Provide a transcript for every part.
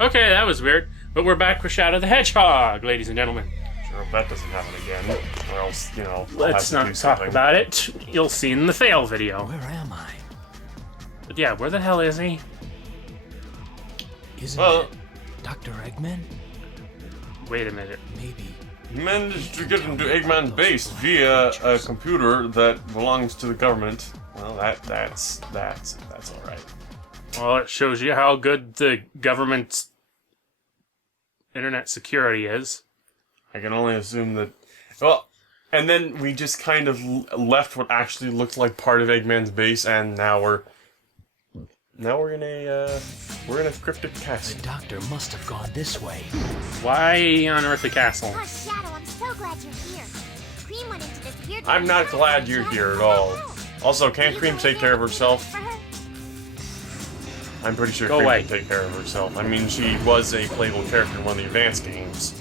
Okay, that was weird. But we're back with Shadow the Hedgehog, ladies and gentlemen. Sure hope that doesn't happen again. Or else, you know, Let's not talk about it. You'll see in the fail video. Where am I? But yeah, where the hell is he? Isn't it Dr. Eggman? Wait a minute. Maybe. He managed to get into Eggman base via a computer that belongs to the government. Well, that's all right. Well, it shows you how good the government's internet security is. I can only assume that. Well, and then we just kind of left what actually looked like part of Eggman's base, and now we're in a cryptic castle. The doctor must have gone this way. Why unearth the castle? Gosh, Shadow, I'm so glad you're here. Cream went into this weird. I'm not glad you're here at all. Also, can't Cream take care of herself? I'm pretty sure Cream can take care of herself. I mean, she was a playable character in one of the advanced games.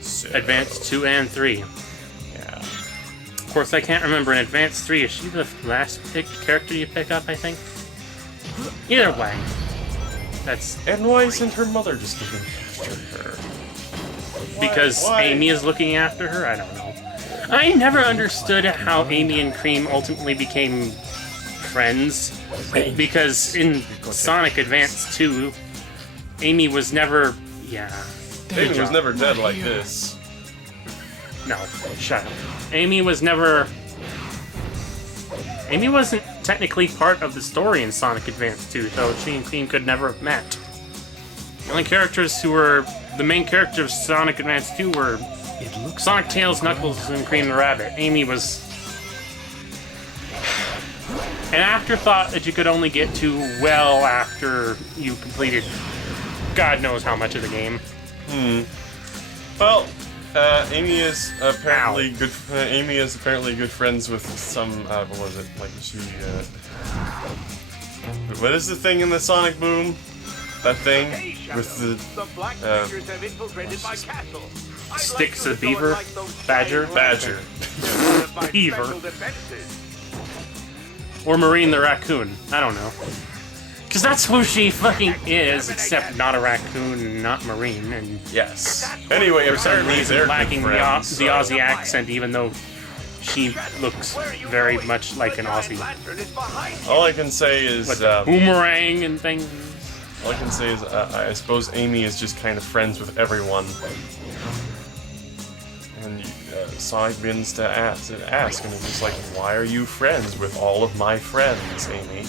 So. Advanced 2 and 3. Yeah. Of course, I can't remember in Advanced 3. Is she the last character you pick up, I think? Either way. That's... And why isn't her mother just looking after her? Because Amy is looking after her? I don't know. I never understood how Amy and Cream ultimately became friends. Because in Sonic Advance 2, Amy was never... Yeah. Amy was never dead like this. No, shut up. Amy was never... Amy wasn't technically part of the story in Sonic Advance 2, so she and Cream could never have met. The only characters who were... The main characters of Sonic Advance 2 were Sonic, Tails, Knuckles, and Cream the Rabbit. Amy was... an afterthought that you could only get to well after you completed God knows how much of the game. Well, Amy is apparently good. Amy is apparently good friends with some. What was it? Like she. What is the thing in the Sonic Boom? That thing with the. Sticks of beaver, badger, beaver, or Marine the raccoon. I don't know. Because that's who she fucking is, except not a raccoon, not Marine, and yes. Anyway, for some reason lacking the Aussie accent, even though she looks very much like an Aussie. All I can say is boomerang and things. All I can say is I suppose Amy is just kind of friends with everyone, and Sonic begins to ask, and it's just like, why are you friends with all of my friends, Amy?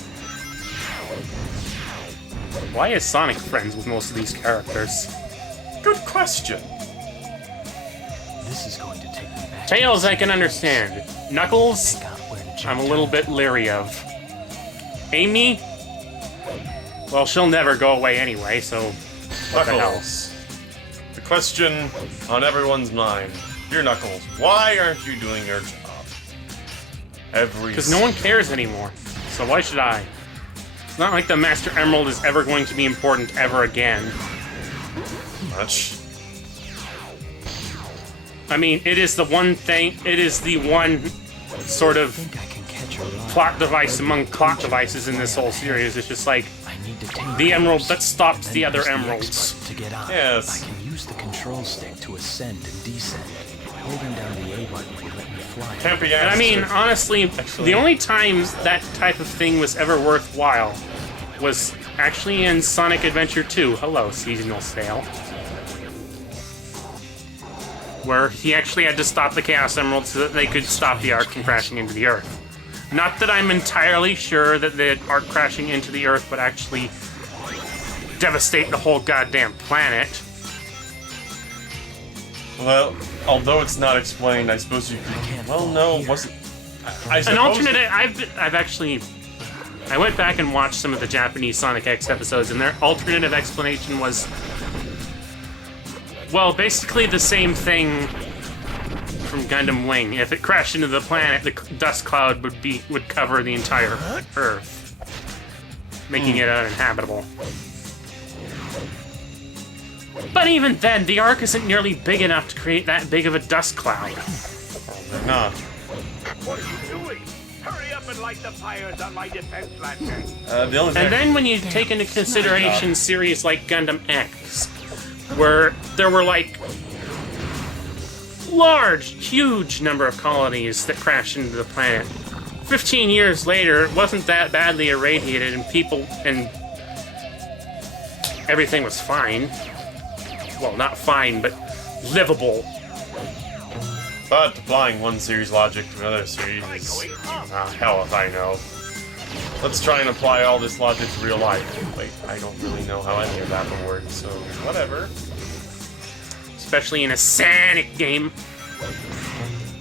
Why is Sonic friends with most of these characters? Good question. This is going to take me back. Tails, I can understand. Knuckles, I'm a little bit leery of. Amy, well, she'll never go away anyway, so what the hell? The question on everyone's mind. Dear Knuckles, why aren't you doing your job? Because no one cares anymore, so why should I? It's not like the Master Emerald is ever going to be important ever again. Much. I mean, it is the one thing, it is the one sort of plot device among plot devices in this whole series. It's just like the emerald that stops the other emeralds. Yes. I can use the control stick to ascend and descend. Holding down the A button will let me fly. Can't be and I mean, honestly, the only times that type of thing was ever worthwhile was actually in Sonic Adventure 2. Hello, seasonal sale. Where he actually had to stop the Chaos Emerald so that they could stop the Ark from crashing into the Earth. Not that I'm entirely sure that the Ark crashing into the Earth would actually devastate the whole goddamn planet. Well, although it's not explained, I suppose you could... Well, no, it wasn't... An alternate... I've actually... I went back and watched some of the Japanese Sonic X episodes, and their alternative explanation was... Well, basically the same thing from Gundam Wing. If it crashed into the planet, the dust cloud would cover the entire Earth, making it uninhabitable. But even then, the Ark isn't nearly big enough to create that big of a dust cloud. They're not. What are you doing? Hurry up and light the fires on my defense lantern. The only thing And then when you take into consideration series like Gundam X, where there were like large, huge number of colonies that crashed into the planet. 15 years later, it wasn't that badly irradiated, and everything was fine. Well, not fine, but livable. But applying one series logic to another series is... hell if I know. Let's try and apply all this logic to real life. Wait, I don't really know how any of that will work, so whatever. Especially in a Sonic game.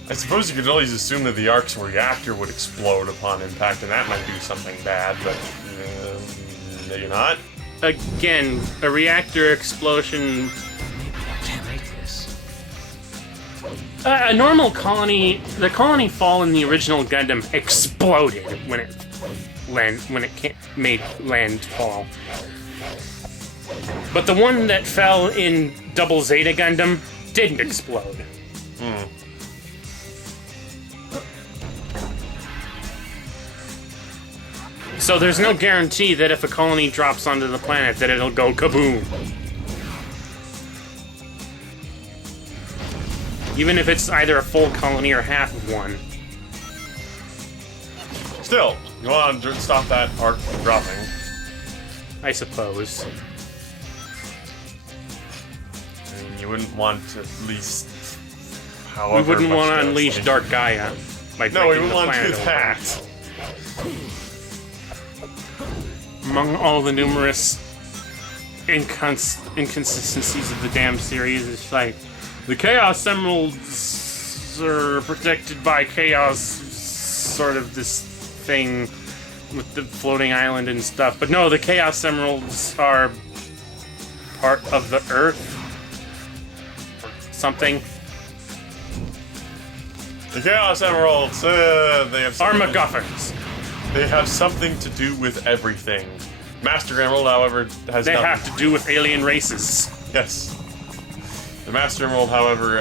I suppose you could always assume that the Ark's reactor would explode upon impact, and that might do something bad, but... maybe not. Again, a reactor explosion... Can't make this. A normal colony, the colony fall in the original Gundam exploded when it made landfall. But the one that fell in Double Zeta Gundam didn't explode. So there's no guarantee that if a colony drops onto the planet that it'll go kaboom. Even if it's either a full colony or half of one. Still, you want to stop that Ark from dropping. I suppose. I mean, you wouldn't want to at least... We however wouldn't much want to unleash devastation. Dark Gaia by No, we breaking wouldn't the want to do planet that. Among all the numerous inconsistencies of the damn series, it's like the Chaos Emeralds are protected by Chaos, sort of this thing with the floating island and stuff. But no, the Chaos Emeralds are part of the Earth. Or something. The Chaos Emeralds, they have Are something, MacGuffins. they have something to do with everything. Master Emerald, however, has They nothing. have to do with alien races. Yes. The Master Emerald, however,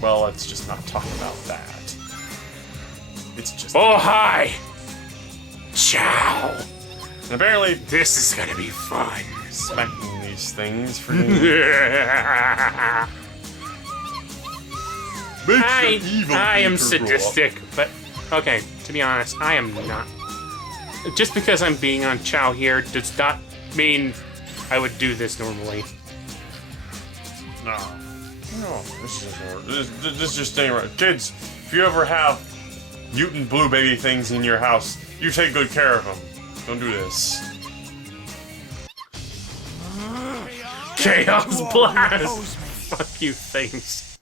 well, let's just not talk about that. It's just... Oh, hi! Ciao! And apparently, This is gonna be fun. smacking these things for I am sadistic, but okay, to be honest, I am not. Just because I'm being on Chow here does not mean I would do this normally. No, this just ain't right. Kids, if you ever have mutant blue baby things in your house, you take good care of them. Don't do this. Chaos Blast! Fuck you things.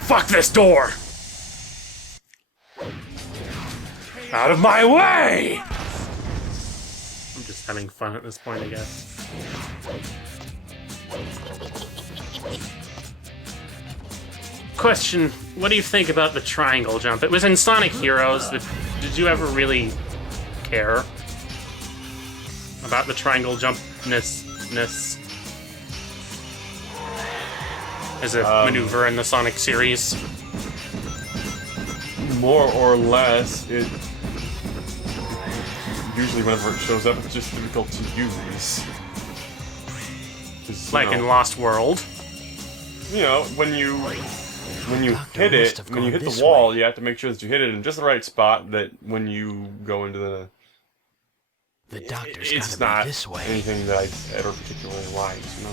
Fuck this door! Out of my way! I'm just having fun at this point, I guess. Question, what do you think about the triangle jump? It was in Sonic Heroes. Did you ever really care about the triangle jumpness as a maneuver in the Sonic series? More or less, it... Usually whenever it shows up, it's just difficult to use. 'Cause, Like in Lost World. You know, when you hit it, when you hit the wall, you have to make sure that you hit it in just the right spot, that when you go into the... The doctor's It's gotta not be this way. anything that I ever particularly liked, no.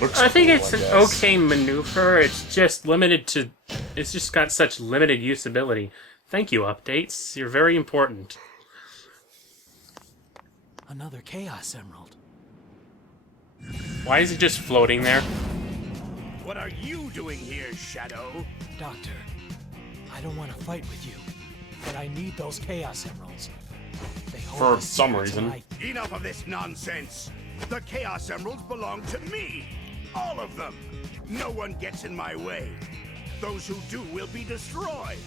Looks I think cool, it's I an guess. okay maneuver. It's just limited to... It's just got such limited usability. Thank you, updates. You're very important. Another Chaos Emerald. Why is it just floating there? What are you doing here, Shadow? Doctor, I don't want to fight with you, but I need those Chaos Emeralds. They hold For the some secret to reason. life. Enough of this nonsense. The Chaos Emeralds belong to me. All of them. No one gets in my way. Those who do will be destroyed.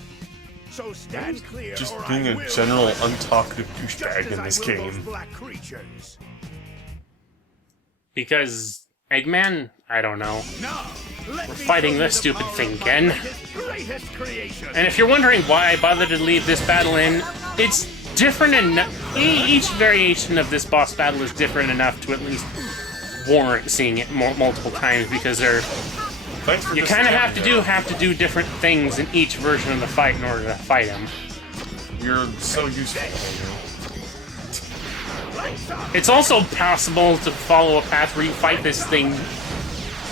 So stand clear, Just or being I a will general have them. untalkative Just douchebag as in I this will those game. black creatures. Because Eggman? I don't know. Now, We're fighting this stupid thing again. Greatest creation. And if you're wondering why I bothered to leave this battle in, it's different enough. Each variation of this boss battle is different enough to at least warrant seeing it multiple times, because they're you kind of have to do different things in each version of the fight in order to fight him. You're so useful. It's also possible to follow a path where you fight this thing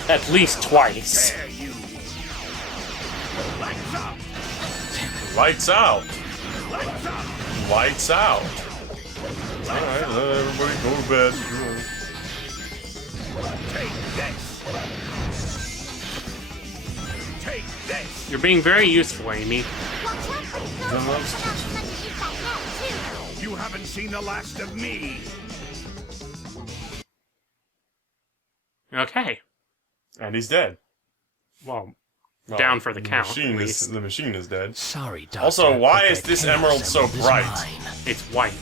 at least twice. There you. Lights Lights up. out. Lights up. Lights out. Alright, everybody go to bed. Take this. Take this. You're being very useful, Amy. Watch out for the girls that come underneath that net, too. You haven't seen the last of me. Okay. And he's dead. Well, Well, down for the count, Machine at is, least. the machine is dead. Sorry, Doctor. Also, why but is that this Chaos emerald so Emerald is bright? mine. It's white.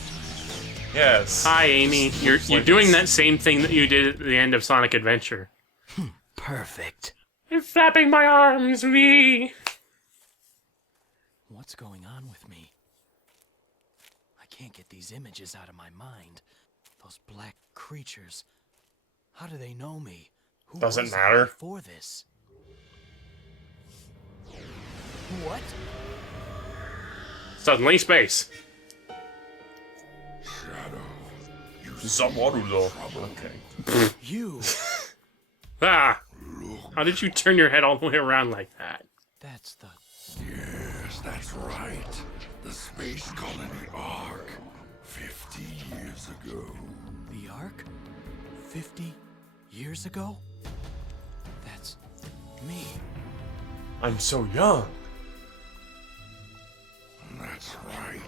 Yes. Hi, Amy. You're doing that same thing that you did at the end of Sonic Adventure. Perfect. I'm flapping my arms, wee. What's going on with me? I can't get these images out of my mind. Those black creatures. How do they know me? Who Doesn't was I matter. before this? What? Suddenly, space. Zawarulo. Okay. You. Ah! How did you turn your head all the way around like that? That's the... Yes, that's right. The space colony Ark. 50 years ago. The Ark? 50 years ago? That's me. I'm so young. That's right.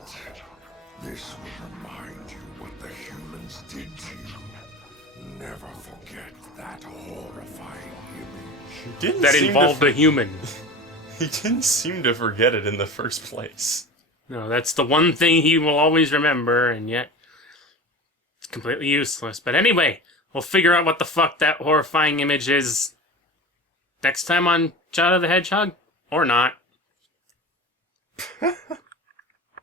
This will remind you what the humans did to you. Never forget that horrifying image. Didn't That seem involved to a human. He didn't seem to forget it in the first place. No, that's the one thing he will always remember, and yet it's completely useless. But anyway, we'll figure out what the fuck that horrifying image is next time on Shadow the Hedgehog, or not.